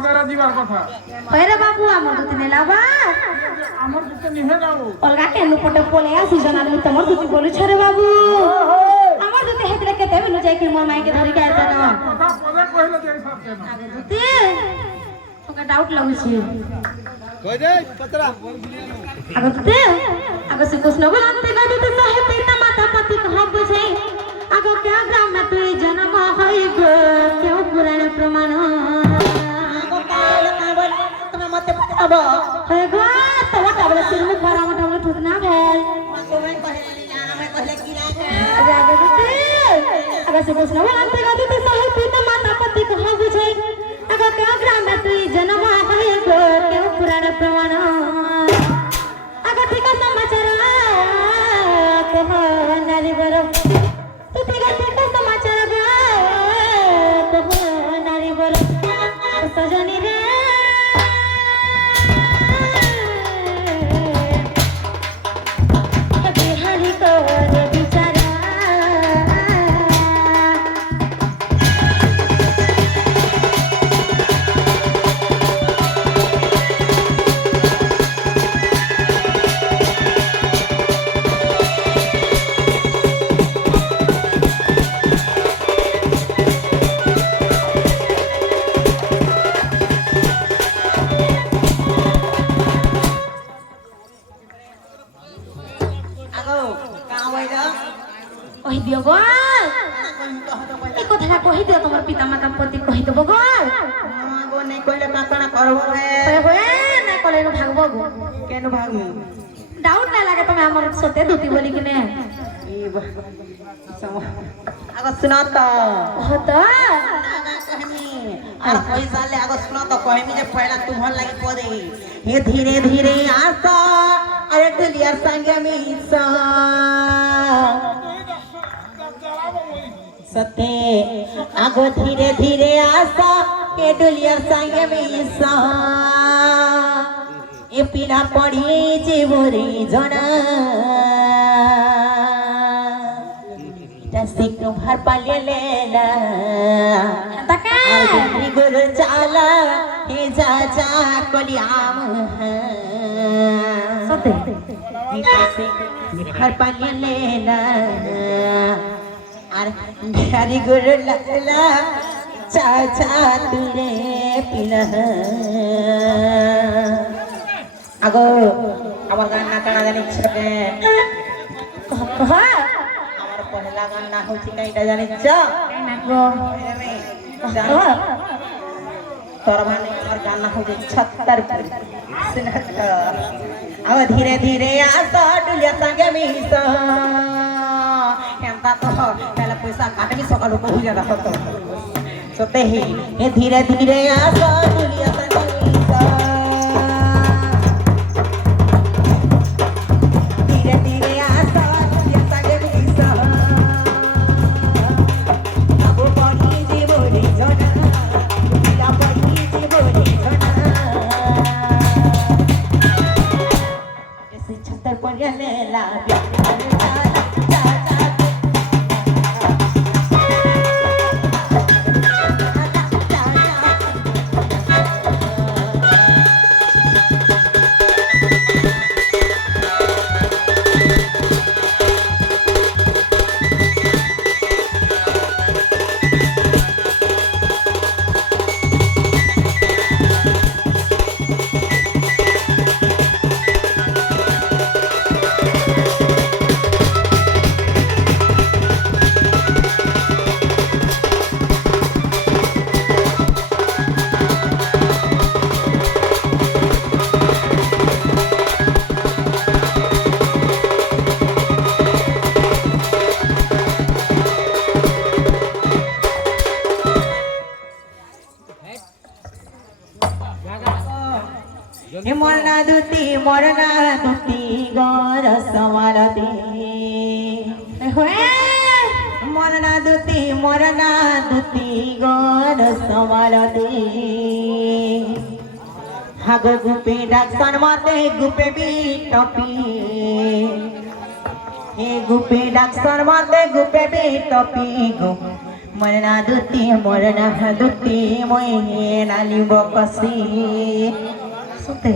পদারা দিবার কথা হয়রে বাবু আমার দুটি নেলাবা আমার দুটো নিহে নাও অলগা কেন পটে পলে আসি জানা আমি তোমার দুটি বলি ছরে বাবু আমার দুটি হেতরে কেতে বেনু যাই কি মোর মাইকে ধরি কে আইতা না কথা পদে কইলে যাই সব কেন আগে দুটি তোকে ডাউট লাগুছি কই দে পতরা আগে দুটি আগে সে কৃষ্ণ বলতে গাদু তো সাহেব পিতা মাতা পতি কহ বুঝাই আগে কে গ্রাম মে তুই জন্ম হই গো কেউ পুরাণ প্রমাণ তুমি মতে পাবো হয়ে গো তোমার টাবলে সিরমে খারা আমার টাবলে ঠুক না ভেল তুমি কইলে না আমি কইলে কি লাগে আগে দুটি আগে সে কৃষ্ণ বলতে গাদু তো সাহেব পিতা মাতা পতি কহ বুঝাই আগে কে গ্রাম মে তুই জন্ম হই গো কেউ পুরাণ প্রমাণ আগে ঠিক সমাচার কহ নারী বড় তুই ঠিক সমাচার কহ নারী বড় সজনী রে বিহারি করে বিচারা আগো কাও হইলো কহি দিও গো এই কথাটা কহি দিও তোমার পিতা মাতা প্রতি কহি দেবো গো আগো নেই কইলে কাকড়া করবো রে না কলে ভাগবো গো কেন ভাগমি ডাউট না লাগে তুমি আমার সতে দুটি বলি কিনে আগো শুনো তো হতো আর कोई साले আগো শুনো তো কহিমি যে পয়লা তোমার লাগি পদে হে ধীরে ধীরে আসা আরে ডলিয়ার সঙ্গে মিশা সতে আগো ধীরে ধীরে আসা কে ডলিয়ার সঙ্গে মিশা এ পিলা পড়ি জীবরে জনা सिख भर पाले लेला तका गुरु चाला हे जा जा कोलियाम सते भर पाले लेला अरे हरि गुरु लला चा चा तुरे पिला আগো আমার গান না কানা জানি ছোটে হ্যাঁ আমার পহলা গান না হচ্ছে কাইটা জানিছ গো তোর মানে আমার গান না হচ্ছে 76 अब धीरे धीरे आसा डुलिया संगे मिस एंता तो पहला पैसा काटमी सकाळ को हुई जाता तो सोते ही ए धीरे धीरे आसा डुलिया संगे मिस धीरे धीरे आसा डुलिया संगे मिस अब बड़ी जीवनी जना ला बड़ी जीवनी जना छतर पर लेला मरना दुती गौर सवालती मरना दुती गौर सवालती हागो गुपे डाक्सन माते गुपे भी टपी हे गुपे डाक्सन माते गुपे भी टपी गो मरना दुती মই নালিব কছি সুতে